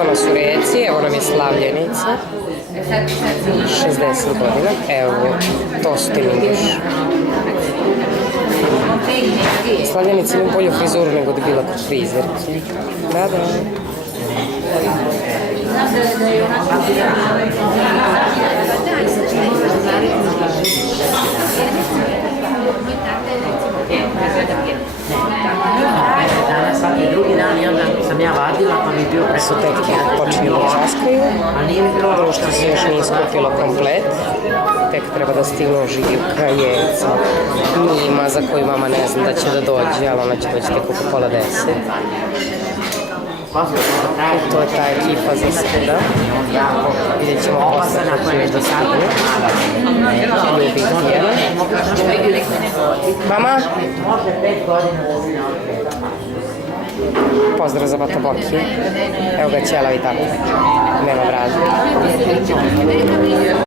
Evo nas u Reci, evo nam je slavljenica. 60 godina. Evo, to su ti Minguš. Slavljenica ima bolju frizuru nego da bila kod frizerke. Da. Svaki drugi dan i onda sam ja vadila pa mi je bio Su tetke počinju da časkaju. Društvo se još nije skupilo komplet. Tek treba da stignu Živka, Jeca, Mima, za koju mama ne zna da će da dođe, ali ona će doći tek oko pola 10. I to je ta ekipa za sada. Vidjet ćemo posle kako je da stigne. Ljubi Kijela. Mama? Pozdrav za Batobokiju. Evo ga Ćelavi tako. Nema vraza.